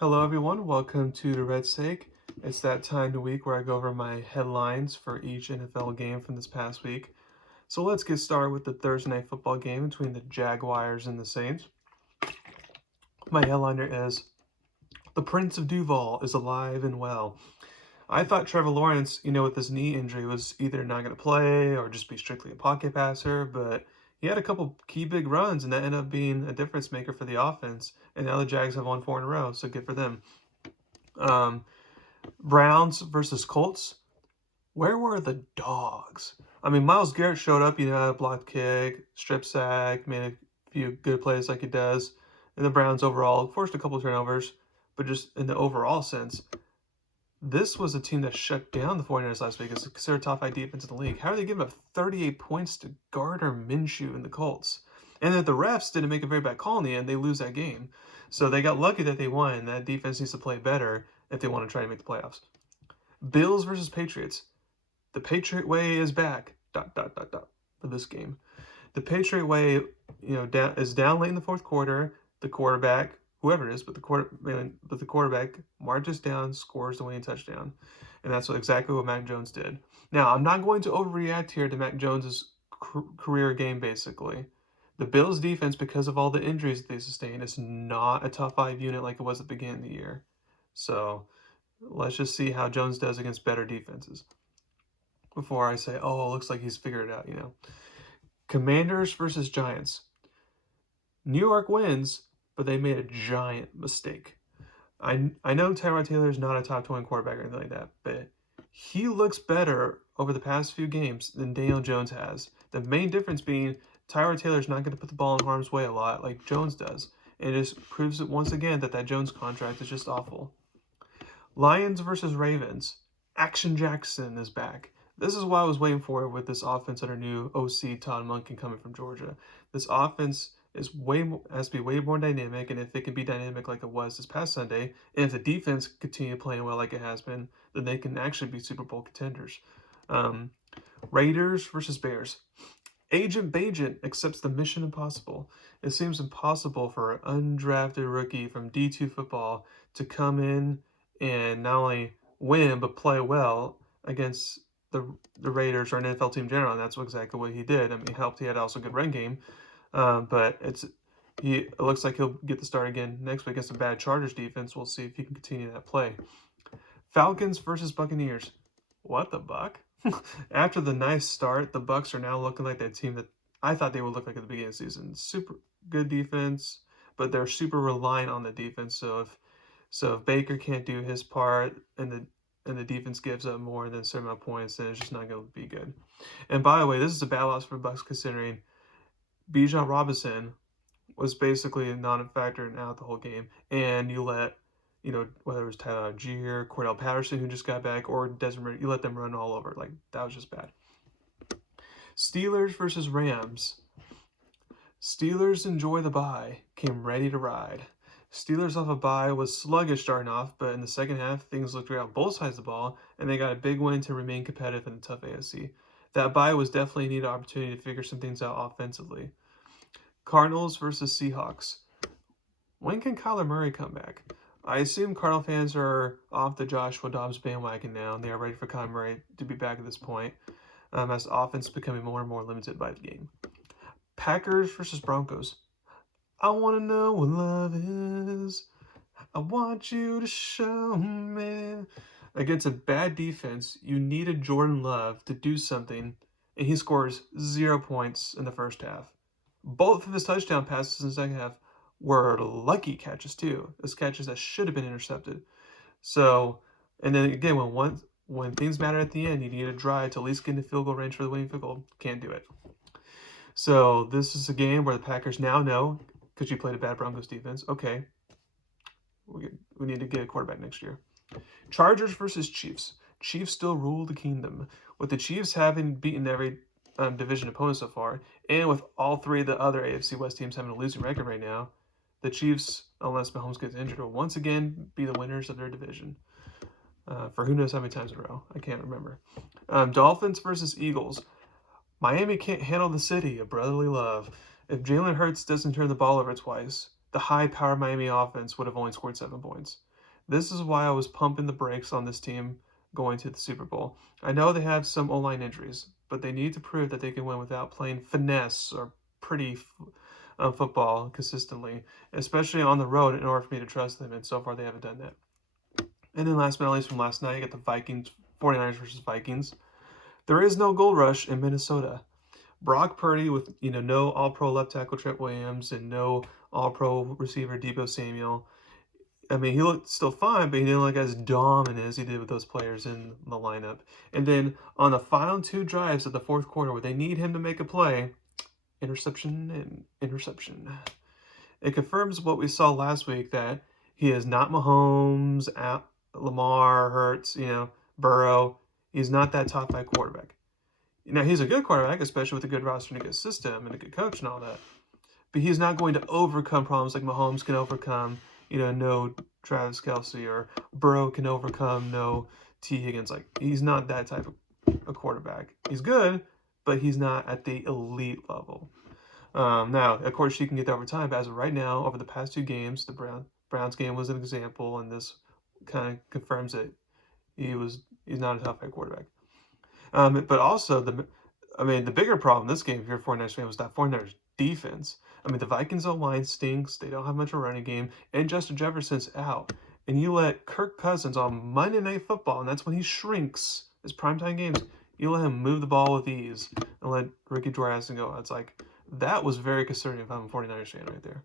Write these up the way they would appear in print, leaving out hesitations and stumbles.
Hello, everyone. Welcome to Durrett's Take. It's that time of the week where I go over my headlines for each NFL game from this past week. So let's get started with the Thursday night football game between the Jaguars and the Saints. My headliner is The Prince of Duval is alive and well. I thought Trevor Lawrence, with his knee injury, was either not going to play or just be strictly a pocket passer, but he had a couple key big runs, and that ended up being a difference maker for the offense. And now the Jags have won 4 in a row, so good for them. Um, Browns versus Colts. Where were the dogs? I mean, Myles Garrett showed up, had a blocked kick, strip sack, made a few good plays like he does. And the Browns overall forced a couple of turnovers, but just in the overall sense, this was a team that shut down the 49ers last week. It's considered top 5 defense in the league. How are they giving up 38 points to Gardner Minshew and the Colts? And that the refs didn't make a very bad call in the end, they lose that game. So they got lucky that they won. That defense needs to play better if they want to try to make the playoffs. Bills versus Patriots. The Patriot way is back. ... For this game. The Patriot way, is down late in the fourth quarter. The quarterback, whoever it is, but the quarterback marches down, scores the winning touchdown, and that's exactly what Mac Jones did. Now, I'm not going to overreact here to Mac Jones's career game. Basically, the Bills' defense, because of all the injuries that they sustained, is not a top 5 unit like it was at the beginning of the year. So let's just see how Jones does against better defenses before I say, oh, it looks like he's figured it out, Commanders versus Giants. New York wins, but they made a giant mistake. I know Tyrod Taylor is not a top 20 quarterback or anything like that, but he looks better over the past few games than Daniel Jones has. The main difference being Tyrod Taylor is not going to put the ball in harm's way a lot like Jones does. And it just proves it once again that Jones contract is just awful. Lions versus Ravens. Action Jackson is back. This is what I was waiting for with this offense under new OC Todd Monken coming from Georgia. This offense has to be way more dynamic, and if it can be dynamic like it was this past Sunday, and if the defense continue playing well like it has been, then they can actually be Super Bowl contenders. Raiders versus Bears. Agent Bajent accepts the mission impossible. It seems impossible for an undrafted rookie from D2 football to come in and not only win but play well against the Raiders or an NFL team in general, and that's exactly what he did. I mean, he helped. He had also a good run game, but it looks like he'll get the start again next week against a bad Chargers defense. We'll see if he can continue that play. Falcons versus Buccaneers. What the buck? After the nice start, the Bucs are now looking like that team that I thought they would look like at the beginning of the season. Super good defense, but they're super reliant on the defense. So if Baker can't do his part and the defense gives up more than a certain amount of points, then it's just not going to be good. And by the way, this is a bad loss for the Bucs considering Bijan Robinson was basically not a factor out the whole game, and you let whether it was Tyler Algier, Cordell Patterson, who just got back, or Desmond, you let them run all over. Like, that was just bad. Steelers versus Rams. Steelers enjoy the bye, came ready to ride. Steelers off a bye was sluggish starting off, but in the second half, things looked great on both sides of the ball, and they got a big win to remain competitive in the tough AFC. That bye was definitely a neat opportunity to figure some things out offensively. Cardinals versus Seahawks. When can Kyler Murray come back? I assume Cardinal fans are off the Joshua Dobbs bandwagon now, and they are ready for Kyler Murray to be back at this point, as the offense is becoming more and more limited by the game. Packers versus Broncos. I want to know what love is. I want you to show me. Against a bad defense, you needed Jordan Love to do something, and he scores 0 points in the first half. Both of his touchdown passes in the second half were lucky catches too. Those catches that should have been intercepted. So, and then again, when things matter at the end, you need a drive to at least get into field goal range for the winning field goal. Can't do it. So this is a game where the Packers now know, because you played a bad Broncos defense, okay, we need to get a quarterback next year. Chargers versus Chiefs. Chiefs still rule the kingdom. With the Chiefs having beaten every division opponent so far, and with all 3 of the other AFC West teams having a losing record right now, the Chiefs, unless Mahomes gets injured, will once again be the winners of their division. For who knows how many times in a row. I can't remember. Dolphins versus Eagles. Miami can't handle the city of brotherly love. If Jalen Hurts doesn't turn the ball over twice, the high-powered Miami offense would have only scored 7 points. This is why I was pumping the brakes on this team going to the Super Bowl. I know they have some O-line injuries, but they need to prove that they can win without playing finesse or pretty football consistently, especially on the road, in order for me to trust them, and so far they haven't done that. And then last but not least from last night, you got the Vikings, 49ers versus Vikings. There is no gold rush in Minnesota. Brock Purdy with, no all-pro left tackle Trent Williams and no all-pro receiver Deebo Samuel. I mean, he looked still fine, but he didn't look as dominant as he did with those players in the lineup. And then on the final 2 drives of the fourth quarter where they need him to make a play, interception and interception. It confirms what we saw last week, that he is not Mahomes, Lamar, Hurts, Burrow. He's not that top 5 quarterback. Now, he's a good quarterback, especially with a good roster and a good system and a good coach and all that. But he's not going to overcome problems like Mahomes can overcome, no Travis Kelce, or Burrow can overcome no T. Higgins. Like, he's not that type of a quarterback. He's good, but he's not at the elite level. Now, of course, she can get there over time, but as of right now, over the past 2 games, the Browns game was an example, and this kind of confirms that he's not a top 5 quarterback. But also, the bigger problem in this game, if you're a 49ers fan, was that 49ers defense. I mean, the Vikings O-line stinks. They don't have much of a running game, and Justin Jefferson's out. And you let Kirk Cousins on Monday Night Football, and that's when he shrinks his primetime games. You let him move the ball with ease and let Ricky Dwyer go. It's like, that was very concerning if I'm a 49ers fan right there.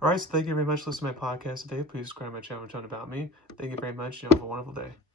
All right, so thank you very much for listening to my podcast today. Please subscribe to my channel and tell about me. Thank you very much. You have a wonderful day.